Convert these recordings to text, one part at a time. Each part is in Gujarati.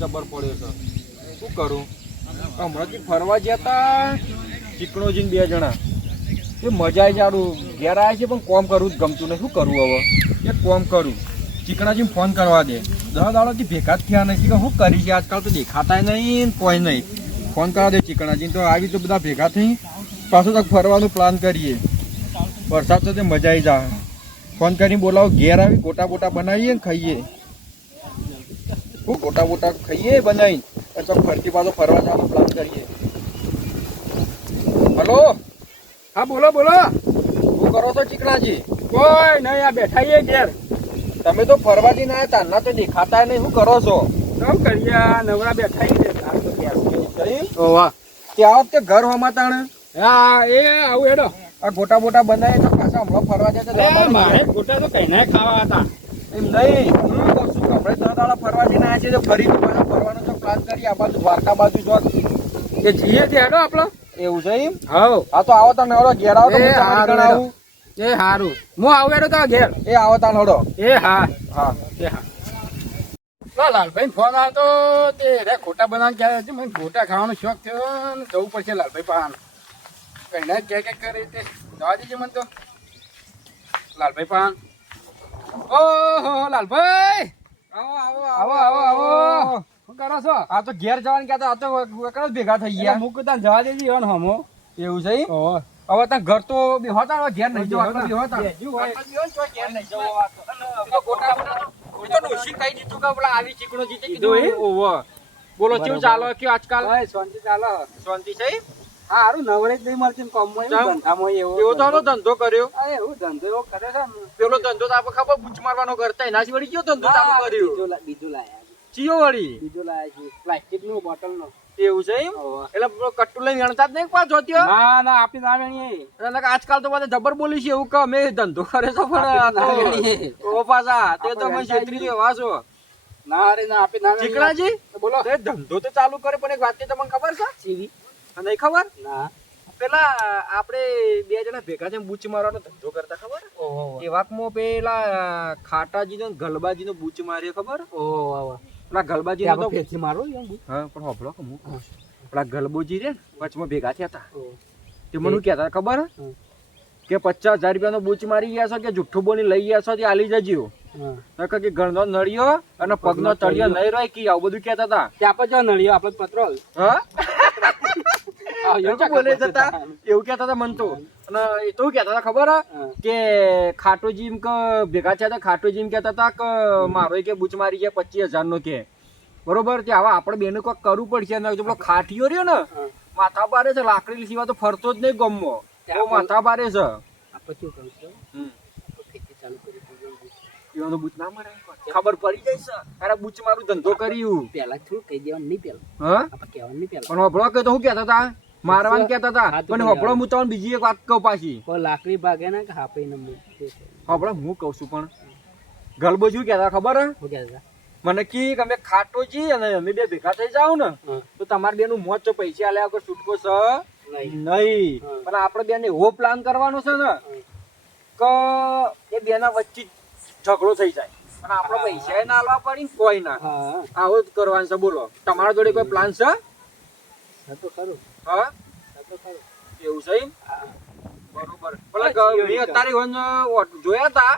જબર પડ્યો છે. શું કરું? હમણાંથી ફરવા જતા ચીકણોજીને 2 જણા એ મજા આવી સારું ઘેર આવ્યા છે પણ કોમ કરવું જ ગમતું નહીં. શું કરવું હવે? એક કોમ કરું, ચીકણાજીને ફોન કરવા દે. 10 દાડાથી ભેગા જ થયા નથી કે શું કરી છે આજકાલ તો દેખાતા નહીં ને કોઈ નહીં. ફોન કરવા દે ચીકણાજીને તો આવી તો બધા ભેગા થઈ પાછું તક ફરવાનું પ્લાન કરીએ. વરસાદ સાથે મજા આવી જાય. ફોન કરીને બોલાવો, ઘેર આવી ગોટા બોટા બનાવીએ ને ખાઈએ. ગોટા બોટા ખાઈએ બનાવીને પછી ફરતી પાછો ફરવા જવાનો પ્લાન કરીએ. હલો, હા બોલો બોલો. શું કરો છો ચીકણાજી? કોઈ નહીં, આ બેઠા છીએ ઘેર. તમે તો ફરવાથી ના આવ્યા તારના તો દેખાતા નહીં. શું કરો છો? શું કરીએ, આ નવરા બેઠા છીએ. વાહ, ત્યાં વખતે ઘર હોમાં તાણે હા એ આવું હેડો. આ ગોટા બોટા બનાવી તો પાછા હમણાં ફરવા જાય મારે ગોટા તો કઈ ના ખાવા હતા. એમ નહીં શું આપણે 10 દાડા ફરવા જઈને આવ્યા છીએ તો ફરી પાછા ફરવાનો તો પ્લાન કરીએ. આ બાજુ દ્વારકા બાજુ જો કે જઈએ ત્યાં હેડો આપડે. એવું છે એમ? હા હા તો આવો તાને હળો, ઘેર આવો તો હું તમારી ઘરે આવું. એ સારું, હું આવું હેડો તો ઘેર. એ આવો તાને હળો. એ હા હા એ હા. લાલભાઈ ફોન આવતો તે રે ખોટા બનાવવાનું ક્યારે છે. મને ખોટા ખાવાનો શોખ થયો ને જવું પડશે લાલભાઈ પાન. કઈ ના કે કરે તે જવા દેજે મને તો. લાલભાઈ પાન. ઓહો લાલભાઈ, આવો આવો આવો આવો આવો. શું કરો છો? આ તો ઘેર જવાનું કહેતા, આ તો એકલા જ ભેગા થઈ ગયા. મૂક તા જવા દેજે ઈવન હમો. એવું છે એમ? ઓહો હવે ત્યાં ઘર તો બેહોતા હવે ઘેર નહીં જવા. બેહોતા. બેહોતા બેહ્યું હોય. ઘેર નહીં જવા. ગોટા બોટા તો ડોશી કહી દીધું કે પેલા આવી ચીકણો જીતે કીધું કીધું. ઓહો બોલો કેવું ચાલો કે આજકાલ? ઓય શાંતિ ચાલે. શાંતિ છે? હા હારું નવરે જ નહીં મળતી ને કોમમાં એવું ચમ? ધંધામાં એવો. એવો તો હાલો ધંધો કર્યો. અરે એવું ધંધો એવો કરે છે ને. પેલો ધંધો તો આપણે ખબર બૂચ મારવાનો કરતા એનાથી વળી કયો ધંધો ચાલુ કર્યો? બીજું લાયા ચિયો વળી? બીજું લાયા છે પ્લાસ્ટિક નું બોટલ નો. એવું છે એમ? એટલે પેલો કટ્ટુ લઈને ગણતા જ નહીં પાછો ત્યો? ના ના આપી ના વેણીએ. એટલે આજકાલ તો બધા જબર બોલી છે એવું કે અમે ધંધો કરે છે પણ ઓ પાછા તે તો અમે છેતરી જેવા છો. ના રે ના આપી ના વેણીએ. ચીકણાજી બોલો. તે ધંધો તો ચાલુ કરે પણ એક વાત તમને ખબર છે? સીવી નહીં ખબર? ના. પેલા આપણે 2 જણા ભેગા થઈને બૂચ મારવાનો ધંધો કરતા ખબર? ઓહો એવાકમાં પેલા ખાટાજીનો ને ગલબાજીનો બૂચ માર્યો ખબર? ઓહો પેલા ગલબાજીનો તો ફેરથી મારો એમ. હા પણ હોભળો કે હું પેલા ગલબોજી રે ને વચમાં ભેગા થયા હતા. ઓહો તે મને શું કહેતા ખબર હમ. કે 50,000 રૂપિયાનો બૂચ મારી ગયા છો કે જુઠ્ઠું બોલી લઈ ગયા છો તે આલી જજો. હા કે ઘરનો નળિયો અને પગનો તળિયો નહીં રહે કે આવું બધું કહેતા હતા. તે આપણે જો નળિયો આપણે પેટ્રોલ. હા એવું એવું બોલે જતા એવું કહેતા હતા મન તો. અને એ તો કહેતા હતા ખબર કે ખાટોજી એમ કે ભેગા થયા હતા. ખાટોજી એમ કહેતા હતા કે મારો કે બૂચ મારી ગયા 25,000 નો કે બરોબર. તે હવે આપણે બેને કોઈક કરવું પડશે. જો પેલો ખાટીયો રહ્યો ને માથા બારે છે, લાકડી સિવાય તો ફરતો જ નહીં ગમો. તો માથા બારે છે. આપણે શું કરું છું ખેતી ચાલુ કરી એવાનો બૂચ ના મળે ખબર પડી જાય છે. અરે બૂચ મારું ધંધો કર્યું પેલા થોડું કહી દેવાનું નહીં પેલા હા આપણે કહેવાનું નહીં પેલા. પણ હોભળો કે તો શું કહેતા હતા? મારવાનું કહેતા હતા. હા, તો પણ બરાબર. હોભળો હું તમને બીજી એક વાત કહું પાછી. કોઈ લાકડી ભાગે ને કે હાપી ને હોભળો હું કહું છું પણ ગલબો શું કહેતા ખબર હે? શું કહેતા? મને કી કે અમે ખાટોજી અને અમે 2 ભેગા થઈ જાવ ને તો તમારે 2 નું મોત તો પૈસા આલ્યા વગર છૂટકો છે નહીં. પણ આપણે 2 ને એવો પ્લાન કરવાનો છે ને કે એ 2 ના વચ્ચે ઝઘડો થઈ જાય અને આપણે પૈસા ના આલવા પડી ને કોઈ ના. હા આવો જ કરવાનું છે. બોલો તમારા જોડે કોઈ પ્લાન છે? તો ખરું હા તો ખરું. એવું છે એમ? બરોબર. પેલા મેં અત્યારે જોયા હતા.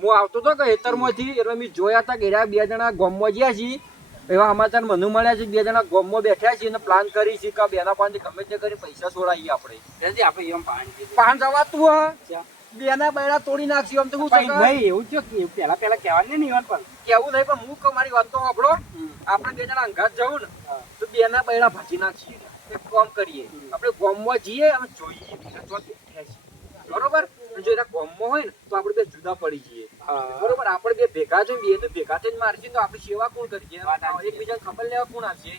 હું આવતો હતો કે હેતરમાંથી એટલે મેં જોયા હતા કે 2 જણા ગોમમાં ગયા છીએ. એવા સમાચાર મને મળ્યા છે. 2 જણા ગોમમાં બેઠ્યા છીએ અને પ્લાન કરી છે કે 2 ના પાંચ ગમે તે કરી પૈસા છોડાવીએ આપણે. આપણે એમ પાણી પાંચ જવાતું હા 2 ના બૈડા તોડી નાખશું. આમ તો શું છે નહીં એવું છે કે પેલા કહેવાનું નહીં ઈવન પણ કેવું નહીં પણ હું કહું મારી વાત તો સાંભળો. આપણે 2 જણા અંગાત જવું ને તો 2 ના બૈડા ભાજી નાખીએ. એક કામ કરીએ આપણે ગોમમાં જઈએ અને જોઈએ બરોબર. જો એના ગોમમાં હોય ને તો આપણે 2 જુદા પડી જઈએ બરોબર. આપણે 2 ભેગા જોઈએ 2 ભેગા થઈને મારશે તો આપણી સેવા કોણ કરીએ? એકબીજાને ખબર લેવા કોણ આપશે?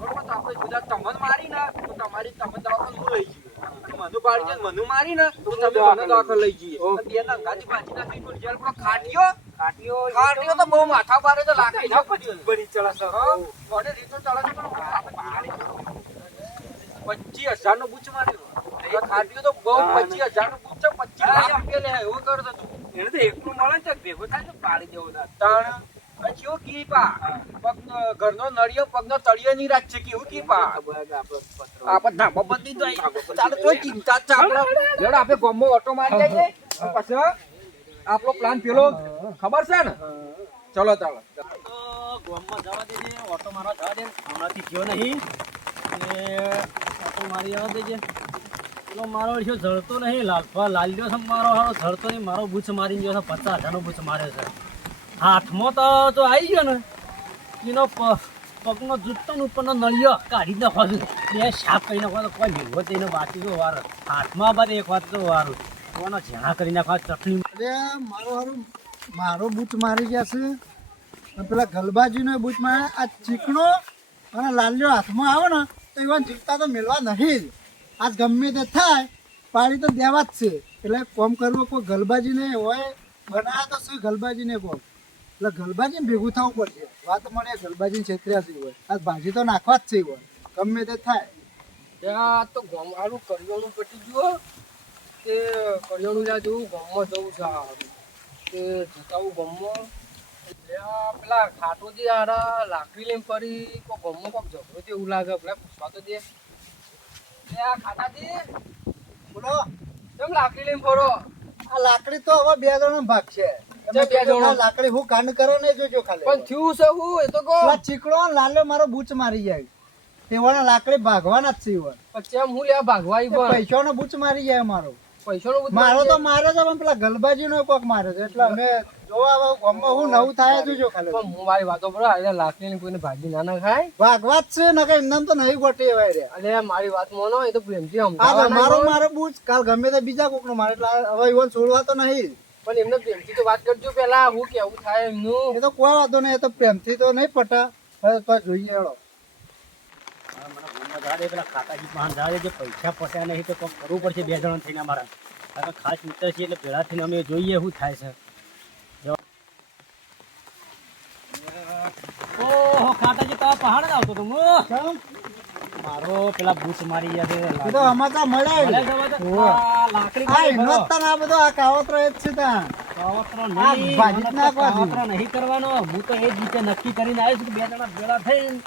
બરોબર. તો આપણે જુદા તમને મારી ને તો તમારી તમે દવાખાને હું લઈ જઈએ. મનુ પાડી છે મનુ મારી ને તો તમે મને દવાખાને લઈ જઈએ. 2 ના અંગાથી ભાજી નાખી તો રિઝલ્ટ પેલો ખાટીયો તો બહુ માથા પારે તો લાકડી ના બની ચલાશે. મોડે રીતો ચલાશે પણ આપણે 25,000 નો બૂચ માર્યો. ખાટીયો તો બહુ 25,000 નો બૂચ છે. 25 લાખ રૂપિયા લે એવું કરતો તું. એને તો એકલું મળે છે ભેગો થાય તો પાડી દેવો તાણ અને કેવું કી પા ઘરનો નળિયો પગનો તળિયો ની રાત છે કેવું કી પા આપણે ધાબા બધી તો ચાલો તો ચિંતા જ છે આપણે લેડો આપણે ગામમાં ઓટો મારી જઈએ અને પછી આપણો પ્લાન પેલો ખબર છે ને ચલો ચાલો તો ગામમાં જવા દેજે ઓટો મારવા જવા દે હમણાંથી થયો નહીં ઓટો મારી જવા દેજે પેલો મારો શું જળતો નહીં લાલ્યો છે મારો હારો જળતો નહીં મારો બૂચ મારી ગયો છે 50,000નો બૂચ માર્યો છે હાથમાં તો જો આવી ગયો ને એનો પગનો જૂતો ને ઉપરનો નળિયો કાઢી નાખવા છે બે સાફ કરી નાખવા તો કોઈ ભેગો થઈને બાકી તો વાર હાથમાં બાદ એક વાત તો વારું કોનો ઝેણા કરી નાખવા ચટણી અરે મારો બૂટ મારી ગયા છે અને પેલા ગલબાજીનો બૂટ મારે આ ચીકણો અને લાલ્યો હાથમાં આવે ને તો એવા જીવતા તો મેળવા નહીં જ આજ ગમે તે થાય પાડી તો દેવા જ છે એટલે કોમ કરવું કોઈ ગલબાજીને હોય બનાવ્યા તો શું ગલબાજીને કોમ એટલે ગલબાજીને ભેગું થવું પડશે વાત મળે ગલબાજીને છેતર્યાસી હોય આજ ભાજી તો નાખવા જ છે હોય ગમે તે થાય ત્યાં તો ગામવાળું કરિયાણું પટી ગયું તે કરિયાણું લ્યા જવું ગામમાં જવું છે તે જતાવું ગામમાં પેલા ખાટોજી હારા લાકડી લઈને ફરી કોઈ ગામમાં કોઈક ઝઘડો તે એવું લાગે પેલા પૂછવા તો દે ખાટાજી બોલો કેમ લાકડી લઈને ફરો આ લાકડી તો હવે બે જણા ભાગ છે બે જણા? લાકડી હું કાંડ કરો ને જોજો ખાલી પણ થયું છે હું એ તો કહો પેલા ચીકણો લાલ્યો મારો બૂચ મારી જાય તેવાના લાકડી ભાગવાના જ છે ઈવન. પછી એમ હું લ્યા ભાગવા ઈ પણ પૈસાનો બૂચ મારી જાય મારો પૈસાનો બધું મારો તો મારે છે પણ પેલા ગલબાજીનો કોક મારે છે એટલે અમે જોવા હવે ગામમાં હું નવું થાય જોજો ખાલી પણ હું મારી વાતો પર આ લાકડી ને કોઈને ભાજી ના ના ખાય ભાગવા જ છે ને કઈ એમને તો નહીં ગોટી એવાય રે અને મારી વાત માનો એ તો પ્રેમથી આ સમજાવવાના મારો હોય. મારો બૂચ કાલ ગમે તે બીજા કોક નો મારે એટલે હવે ઈવન છોડવા તો નહીં પણ એમને પ્રેમથી તો વાત કરજો પેલા હું કેવું થાય એમનું એ તો કોઈ વાંધો નહીં એ તો પ્રેમથી તો નહીં પટા હવે તો જોઈએ હેડો મને જવા દે પેલા ખાતાજી પાસે જવા દે જે પૈસા પટ્યા નહીં તો કંઈક કરવું પડશે બે જણા થઈને અમારા કારણ કે ખાસ મિત્ર છે એટલે ભેળા થઈને અમે જોઈએ શું થાય છે ઓહો ખાતાજી તો પહાડ જ આવતો તો કેમ? મારો પેલા બૂચ મારી ગયા છે એ તો અમાતા મળે લાકડી આ હિંમત આ બધો આ કાવતરો જ છે ત્યાં કાવતરો આ નહીં ભાજી જ મને તો નાખવા દે. કાવતરો નહીં કરવાનો હું તો એ જ રીતે નક્કી કરીને આવ્યો છું કે બે જણા ભેળા થઈને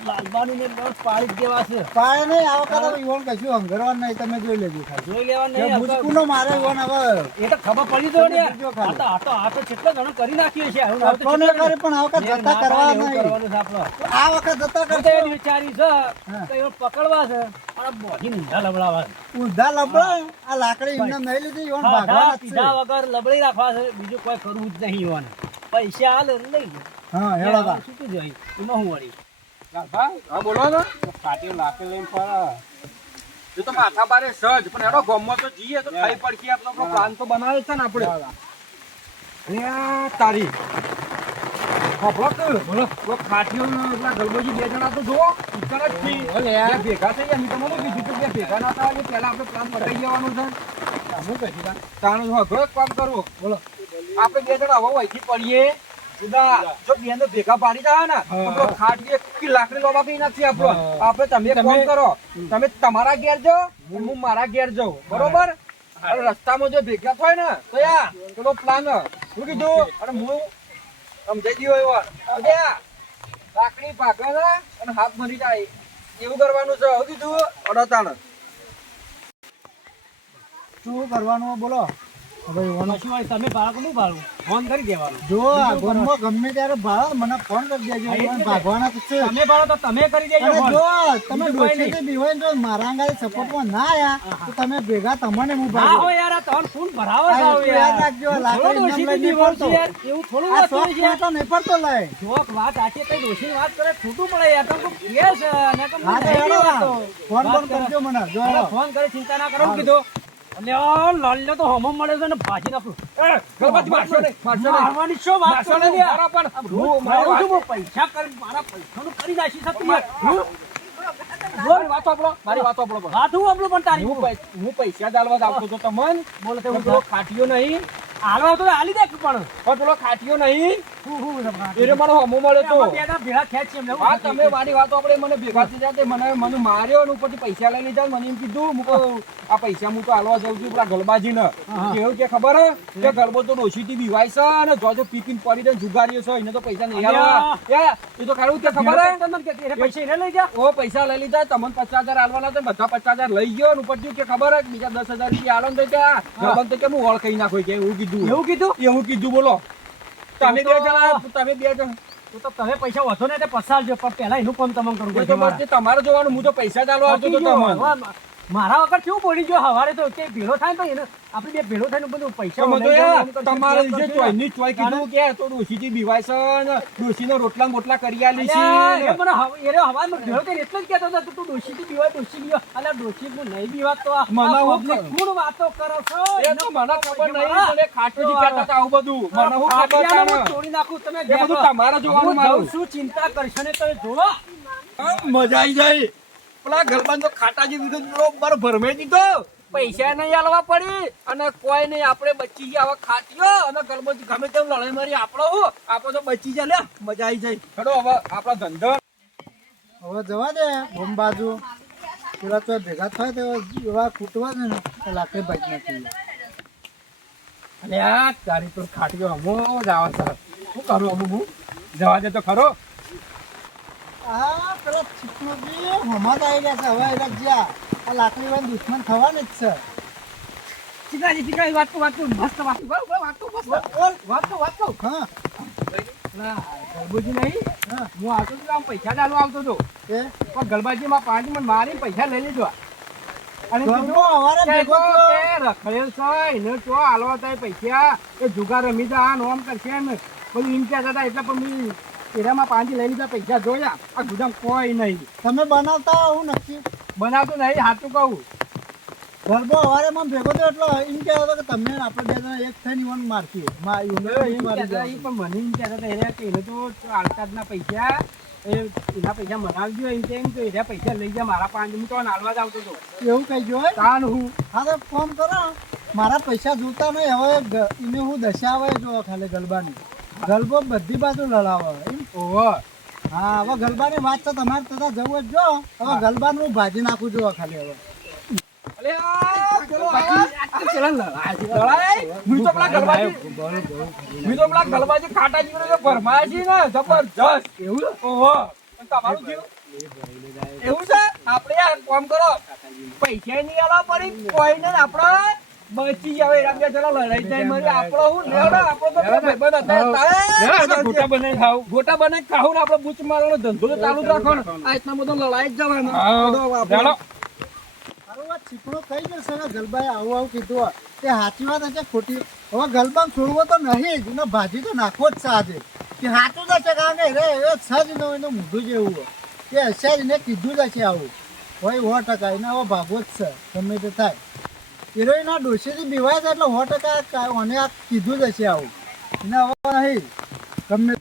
લાલબાની ને લોટ પાડી જ દેવા છે પાય નહીં આ વખતે ઈવન કશું હંગરવાનું નહીં તમે જોઈ લેજો ખાલી જોઈ લેવા કે નહીં બુચકુનો મારે ઈવન હવે એ તો ખબર પડી તો ને જો ખાલી. આ તો કેટલા જણા કરી નાખીએ છે હવે તો કોને કરે પણ આ વખત જતા કરવા નહીં કરવાનું છે આપણો આ વખત જતા તો કરશે એ વિચારી છે તો એ પકડવા છે અને બોધી ઊંધા લબડાવા છે ઊંધા લબડા આ લાકડી એમને નહીં લીધી ઈવન ભાગવાના જ છે પીધા વગર લબડી રાખવા છે બીજું કોઈ કરવું જ નહીં હોવાનું પૈસા હાલ લઈ લે હા હેડો તા. શું જોઈ એમાં હું વળી હા બોલો ને કાટીઓ લાકડી લઈને ફરે એ તો માથા બારે સજ પણ એનો ગામમાં તો જઈએ તો ખાઈ પડખી આપણો પ્લાન તો બનાવે છે ને આપણે અને આ તારી બોલો ખાટીઓ એટલા ગલબોજી બે જણા તો જુઓ ઉત્તર જ થી બે ભેગા થઈ ગયા તમે કીધું કે બે ભેગા ના થાય પેલા આપણે પ્લાન પતાવી જવાનું છે હું કહી દા તાણું હગરો કામ કરવું બોલો આપણે બે જણા હવે વહીથી પડીએ સીધા જો બે ને ભેગા પાડી જાય ને તો ખાટી એક લાકડી લોબા કઈ નથી આપણો આપણે તમે એક કામ કરો તમે તમારા ઘેર જાઓ હું મારા ઘેર જાઉં બરોબર અને રસ્તામાં જો ભેગા થાય ને તો યા પેલો પ્લાન શું કીધું અને હું સમજાઈ દઉં એવા લાકડી ભાગે ને અને હાથ મરી જાય એવું કરવાનું છે શું કીધું અડતાણ શું કરવાનું બોલો હવે ઈવન શું હોય તમે બાળકોનું ભાડું ફોન કરી દેવાનું જો આ ગામમાં ગમે ત્યારે ભાવ મને ફોન કરી દેજો ઈવન ભાગવાના તો છે તમે ભાડો તો તમે કરી દેજો અને ફોન. જો તમે બીજું કોઈ ડોશીથી બીવાય ને જો મારા અંગારે સપોર્ટમાં ના આયા તો તમે ભેગા તમને હું હા ભાગો હો યાર આ તને ફોન ભરાવો આ છે વસ્તુ યાદ રાખજો, આ લાકડી થોડો એમને ડોશીથી લઈને દીવાલ પડતો. છે યાર એવું થોડું આ વસ્તુ શોખ છે યાર. તો નહીં પડતો લય જોક વાત આચે કઈ ડોશીની વાત કરે ખોટું પડે યાર તમે તો કે છે ને કે હા તો નહીં હેડો વાતો. ફોન વાત ફોન કરે. કરજો મને જો અરે હેડો. ફોન કરે ચિંતા ના કરો ને કીધું અને આ લાલ્યો તો હમમ મળે છે ને ભાજી નાખું ગણપતિ મારશો નહીં, મારશો નહીં. મારવાની શું વાત મારશો કરો નહીં, યાર? મારા પણ. આ હું રોજ મારો મારું છું, હું પૈસા કરી મારા પૈસાનું કરી નાખી શકું યાર. મારી વાત સાંભળો, મારી વાત સાંભળો પણ. વાત હું આપણું પણ તારી હું પૈસા દાલવા જ આપતો હતો તમને બોલે પણ પેલો ખાટીયો નહીં હાલવા તો હાલી દે પણ પણ પેલો ખાટીયો નહીં એને મને હમો મળ્યો તો આમાં બે ના ભેળા ખેંચ છે એમને એવું હા કીધું. તમે વાડી વાતો આપણે મને ભેગા થઈ જાય તે મને માર્યો ને ઉપરથી પૈસા લઈ લીધા મને એમ કીધું મુકો આ પૈસા હું તો હાલવા જાઉં છું પેલા ગલબાજી ને કેવું કે ખબર હે કે ગલબો તો ડોશીથી બીવાય છે અને જો પીકીન પડી ને જુગારીઓ છે એને તો પૈસા નહીં આલવા એ તો ખારું કે ખબર હે તમને કે એને પૈસા એને લઈ ગયા ઓ પૈસા લઈ લીધા તમને 50,000 આલવાના હતા બધા 50,000 લઈ ગયો ને ઉપરથી કે ખબર હે બીજા 10,000 રૂપિયા આલો ને તો ગલબન તો કે હું વળ ખાઈ નાખો કે એવું કીધું એવું કીધું બોલો તમે બે જણા તો તમે પૈસા વધો ને તે પસારજો પણ પહેલા એનું કામ તમને કરવું એ તો પડશે તમારે જોવાનું હું તો પૈસા જ આલવા આવતો હતો તમને મારા વખત કેવું પડી ગયો હવારે તો તે ભેળો થાય ને તો એને આપણે બે ભેળો થઈને બધું પૈસા તમે તો લઈ યાર જવાનું, તમારે કરશું, જે કરશું. ચોઈની ચોઈ કીધું કે તો ડોશીથી બીવાય છે ને ડોશીનો રોટલા બોટલા કરી આલી અલ્યા, એ છે મને હવામાં ભેળો કરીને એટલે જ કહેતો હતો કે તું ડોશીથી બીવાય, ડોશી બીવાય. અલ્યા, ડોશી હું નહીં બીવાત તો આ મને હું public ખબર. કોણ વાતો કરો છો? એ તો મને ખબર નહીં મને ખાટુજી કહેતા હતા આવું બધું મને હું ખબર ખાટિયાને હું તાણે. તોડી નાખું, તમે એ બધું બેસો. તમારે જોવાનું હું મારું જઉં છું, ચિંતા કરશો ને તમે જોવો. મજા આવી જાય પેલા ગરબાન તો ખાટાજી દીધો બરોબર ભરમે દીધો પૈસા નહીં આલવા પડી અને કોઈ નહીં આપણે બચી ગયા હવે ખાટીઓ અને ગરબો ગમે તેમ લડાઈ મારી આપણે તો બચી જાય લે મજા આવી જાય હેડો હવે આપણા ધંધો હવે જવા દે બોમ બાજુ પેલા તો ભેગા થાય તો એવા કૂટવા ને તો લાકડી બાજી નાખી અને આ તારી તો ખાટીઓ અમો જ આવે સર શું કરું અમુક હું જવા દે તો ખરો આ પેલા ચીકણુજી હમત આવી ગયા છે હવે એટલે જ્યાં આ લાકડી વાળી દુશ્મન થવાની જ છે ચીકણાજી, વાતો મસ્ત વાતો બરોબર, વાતો મસ્ત વાતો હા ગરબુજી નહીં, હા હું આવતો હતો આમ પૈસા ડાલવા આવતો હતો એ પણ ગલબાજીમાં પાંચ મને મારી પૈસા લઈ લીધો અને ઘરનો હવારે કે ભેગો જો થયો. કે રખડેલ છે એને તો હાલવા થાય પૈસા એ જુગાર રમી જા આ નોમ કરશે ને બધું એમ કહેતા હતા એટલે પણ મેં એરામાં પાંચ લઈ લીધા પૈસા જોયા આ ગુદામ કોઈ નહીં તમે બનાવતા હું નક્કી બનાવતું નહીં સાચું કહું ગરબો હવારે માં ભેગો થયો એટલે એમ કહેતો હતો કે તમે ને આપણે બે જણા એક થઈને ઈવન મારતી એમ કહેતા ઈ પણ મને એમ કહેતા હતા એને કે એને તો આલતાજના પૈસા એના પૈસા મનાવજો એમ કે એમ તો એના પૈસા લઈ ગયા મારા પાંચ હું તો નાલવા જ આવતો હતો એવું કઈ જોય કાન હું હા તો ફોન કરો મારા પૈસા જોતા નહીં હવે એને હું દશા આવે જો ખાલી ગરબાની ગરબો બધી બાજુ લડાવે એમ ઓહો હા હવે ગરબાની વાત તો તમારે તથા જવું જ જો હવે ગરબાનું હું ભાજી નાખું છું ખાલી હવે અલે આ પેલો લડાઈ હું તો પેલા ગલબાજી ખાટાજી જોડે ભરમાય છે ને જબરજસ્ત એવું ઓહો અને તમારું થયું એવું છે આપણે યાર કામ કરો પૈસા નહીં આલવા પડી કોઈને આપણે બચી જાવ એરા બે ચલો લડાઈ જાય મારી આપણો હું લેવડો આપણો તો પેલા ભાઈબંધ હતા ગોટા બનાવી ખાવું ને આપણે બૂચ મારવાનો ધંધો તો ચાલુ જ રાખવાનો આ એટલા બધો લડાઈ જ જવાનો મારું આ ચીકણો કઈ જશે હવે ગલબાએ આવું આવું કીધું હોય. તે સાચી વાત હશે ખોટી હવે ગલબાને છોડવો તો નહીં જ એને ભાજી તો નાખવો જ છે આજે કે સાચું જ હશે કારણ કે એ સજ નો એનું મોઢું જ એવું હોય કે હશે જ એને કીધું જ હશે આવું હોય 100% એને હવે ભાગવો જ છે ગમે તે થાય હિરોઈનના ડોશીથી બીવાય છે એટલે 100% મને આ કીધું જ હશે આવું એને હવે નહીં ગમે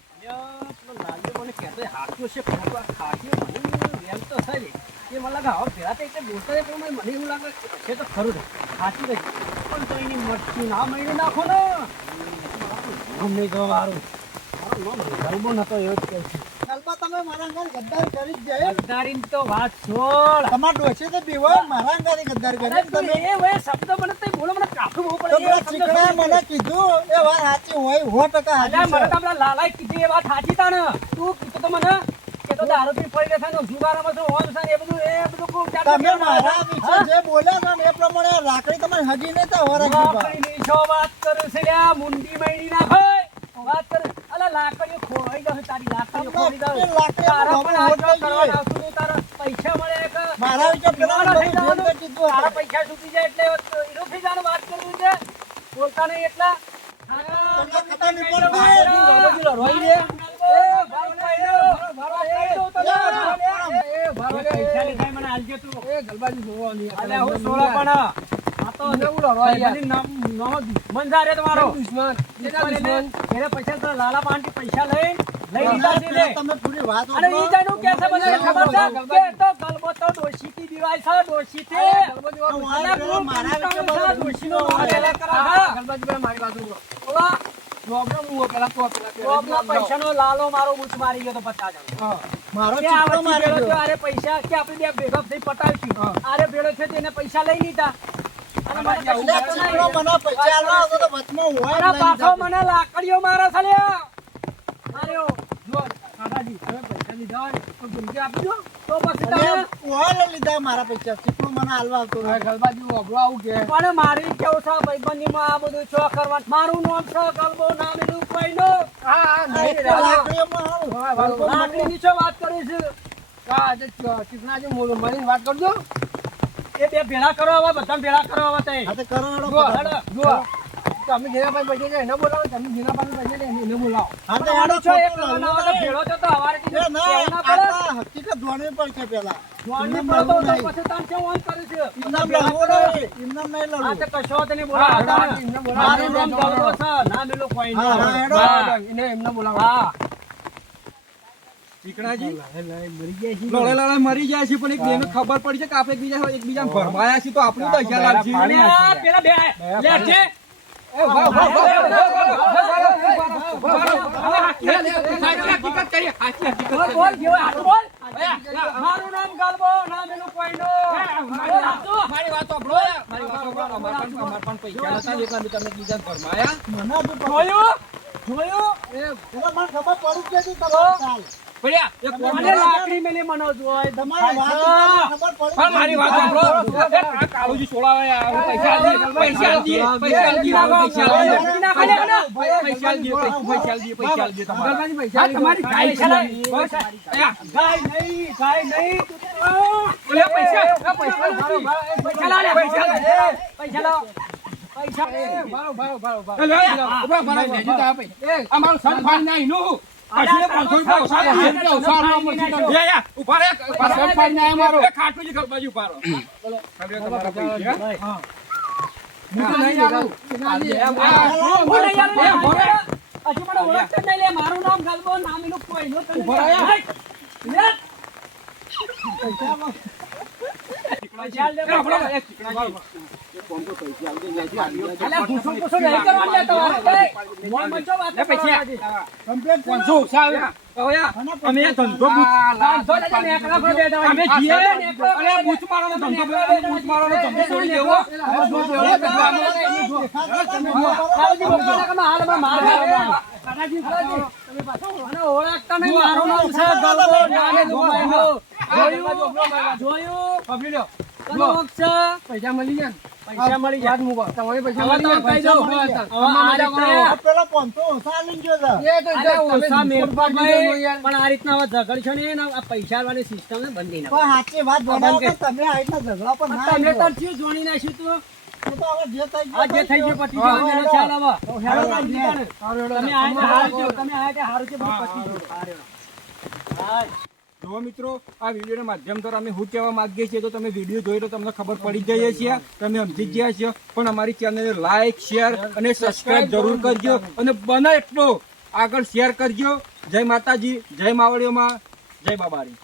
મને કહેતો હાથો છે પણ આ ખાટીઓ મને વેલ તો છે જ. એ મને લાગે હવે પેલા તો એટલે દોસ્તો પ્રમાણે મને એવું લાગે છે તો ખરું છે સાચી રહી પણ તો એની મટકી ના મળી નાખો ને ગમે તો મારું ગરબો નતો એવો જ કહે છે ગલબા તમે મારા ઘર ગદ્દારી કરી જ જાય ગદ્દારીની તો વાત છોડ તમારા ડોશી તો બીવાય મારા ઘરે ગદ્દારી અરે કરી તું તમે એ વે શબ્દ મને તઈ બોલો મને કાફી બહુ તો પડે પેલા ચીકણાએ મને કીધું એ વાત સાચી હોય 100% અલ્યા સાચી મને છે તો પેલા લાલાએ કીધી એ વાત સાચી તા ને તું કીધું તો મને કે તો દારૂ પી પડી ગયા ને જુગારામાં તો ઓન છે ને એ બધું ખૂબ તમે મારા વિશે જે બોલ્યા છો ને એ પ્રમાણે લાકડી તમારી હજી નહીં તો વરસ લાકડીની છો વાત કરે છે લ્યા મુંડી મૈડી ના ભાઈ વાત કરે અલા લાકડીઓ ખોઈ જશે તારી લાકડીઓ ખોઈ તમને જશે લાકડીઓ તારા ખોઈ પણ આ જશે. કરવા આવતું નહીં, તારા પૈસા મળે કે મારા વિશે પેલા પીવાના થઈ બધું જવાનું. જેમ તે કીધું તારા પૈસા છૂટી જાય એટલે હીરો થઈ જવાનું વાત કરવું છે બોલતા નહીં એટલા તમને ખબર નહીં પડતી. રોઈ દે એ ભારો ખાઈલો ભારો ખાઈલો તને એ ભારો પૈસા લીધા મને આલજે તું એ ગલબાજી જોવાની અલ્યા હું સોળા પણ આ તો નવું રોઈ યાર નામ દુશ્મન રે તમારો દુશ્મન એને પૈસા તો લાલા પાનથી પૈસા લઈ લીધા છે લે તમે પૂરી વાત અને ઈ જાણું કે છે મને ખબર છે કે તો ગલબો તો ડોશીથી દિવાય છે ડોશીથી મારા વિશે બધું ડોશીનો નામ લે કરા ગલબાજી મારી વાત ઓલા ટોપના પૈસાનો લાલો મારો બૂચ મારી ગયો તો 50 હજાર. મારો કે આ ચીકણો વચ્ચે મારી ભેળો ગયો. થયો, આરે પૈસા કે આપણે બે ભેગા થઈ પટાવીશું. આરે ભેળો છે તેને પૈસા લઈ લીધા અને મને કશું એટલે લેતો ચીકણો નહીં. મને પૈસા આલવા આવતો તો વચમાં હોય જ અને નહીં પાછો જાતો. મને લાકડીઓ મારે છે લ્યા. માર્યો. જો કાકાજી હવે પૈસા લીધા હોય તો ગુંજી આપી દો તો પછી તમે એટલે હોય લઈ લીધા મારા પૈસા ચીકણો મને આલવા આવતો નથી. પણ મારી કેવું છે ભાઈબંધીમાં આ બધું શો કરવા મારું નામ છે ગલબો નામ એનું કોઈનો એક તો લાકડીઓમાં આવું. લાકડીની શું વાત કરી છે વાત કરજો એ બે ભેળા કરો હવે બધા ભેળા કરો હવે તે હા તો કરો હેડો જુઓ, ફટાફટ. જુઓ તમે જીનાભાઈ પૈસા છે એને બોલાવો તમે જીનાભાઈ પૈસા છે એને બોલાવો હા તો તમારું હેડો છો એક ફોટો બનાવો લઈ તો ભેળો થતો હવારે લે. કીધું ના, કેવું ના આ પડે તો હકીકત જોડવી પડશે પેલા. જોડવી એમને પડતો મળવું તો નહીં. પછી તાન કેવું ઓન કર્યું છે એમને ભેળા લડવું કરો. નહીં. એમને નહીં આ લડવું. તો કશો તેને બોલાવો હા, તાન. એમને બોલાવો. મારું નામ ગલબો છે નામ એનું કોઈનો. હા, હા, હેડો. હા. એમને બોલાવો હા ચીકણાજી લડે મરી જાય છે પણ એક બેને ખબર પડી છે કે આપણે એકબીજા ભરમાયા છે તો આપણું દશા લાગશે. અને આ પેલા બે લે છે બોલ બોલ કેવો હાથ બોલ મારું નામ ગલબો નામ એનું કોઈનો બોલ હાથો. મારી વાત સાંભળો. અમાર પણ પૈસા હતા એટલા બી તમે બીજા ભરમાયા. મને હજુ પકડ. જોયું જોયું એટલે મને ખબર પડી જ ગઈ હતી તમારે ચાલ. પડ્યા એક કોમ મને કરો. લાકડી મેલી મનો જોય તમારી વાત હા. ખબર પડી પણ મારી વાત સાંભળો. આ કાળુજી સોળાવે આ પૈસા આલજે, પૈસા આલજે, પૈસા આલજે, પૈસા આલજે. પૈસા આલજે તમારા. હા, તમારી ગાય છે ને? બસ. આયા. ગાય નહીં ઓલે પૈસા પૈસા પૈસા લાવ લે. પૈસા લાવ. પૈસા લાવ પૈસા લે, ઉભા ભરા દેજો તો આપે. આ મારું સન ફાડ ના એનું. હસીને 500 રૂપિયા ઓછા આપે. ઓછા આપવા મળશે તમને. લે, યા, ઉભા રહે. સન ફાડ ના મારો. એ ખાટુજી ખબર બાજુ ઉભા રહો. ખાલી તમારા પૈસા. હા. હું તો નહીં આવું. હું નહીં યાર, હજી મને ઓળખતો જ નહીં લે. મારું નામ ગલબો નામ એનું કોઈનો તને ઉભા રહ્યા. લે. પૈસા લે. એ આપણો એક ચીકણાજી. અલ્યા, ઘૂસું ઘૂસું નહીં કરવાનું લે તમારે. મોય મચો વાત લે પૈસા. કરવાની. કમ્પ્લેટ છે ને? 500 ઓછા આવ્યા. હવે યા, અમે આ ધંધો બૂચ- અમે જીએ અરે બૂચ મારવાનો ધંધો બૂચ મારવાનો ધંધો છોડી દેવો. કાળજી બપોરના કામમાં હાલમાં મારે. કાકાજી, તમે પાછા મને ઓળખતા નહીં. મારું નામ છે ગલબો નામે દુબાઈનો. જોયું પકડી લો. કનો વખત છે? પૈસા મળી ગયા ને? પૈસા મળી ગયા. તમારે પૈસા હવે મળી તમે ગયા? કહી દો. પૈસા હવે મળી ગયા. આ રીતે આ પેલો 500 ઓછા આલીને ગયો છે. એ તો અરે તમે ઓછા મેળ પર ફોટો ભાઈ, પાડી યાર. પણ આ રીતના હવે ઝઘડશો નહીં ને આ પૈસા વાળી સિસ્ટમ ને બંધી નાખો. પણ સાચી વાત બનાવો કે તમે આ રીતના ઝઘડા પર ના તમે આવ્યો. તાર ચિયો જોડી નાખ્યું તું? હું તો હવે જે થઈ આ જે થઈ ગયું પતી ગયું, એનો ખ્યાલ હવે. હેડો, તમે આયા તે હારું છે, તમે આયા તે હારું છે, બધું પતી ગયું. હા. જો મિત્રો, આ વિડીયોના માધ્યમ દ્વારા અમે શું કહેવા માંગીએ છીએ તો તમે વિડીયો જોઈ તો તમને ખબર પડી જઈએ છીએ, તમે સમજી જ ગયા છો. પણ અમારી ચેનલને લાઈક, શેર અને સબસ્ક્રાઇબ જરૂર કરજો અને બને એટલો આગળ શેર કરજો. જય માતાજી, જય માવડીઓમાં, જય બાબારી.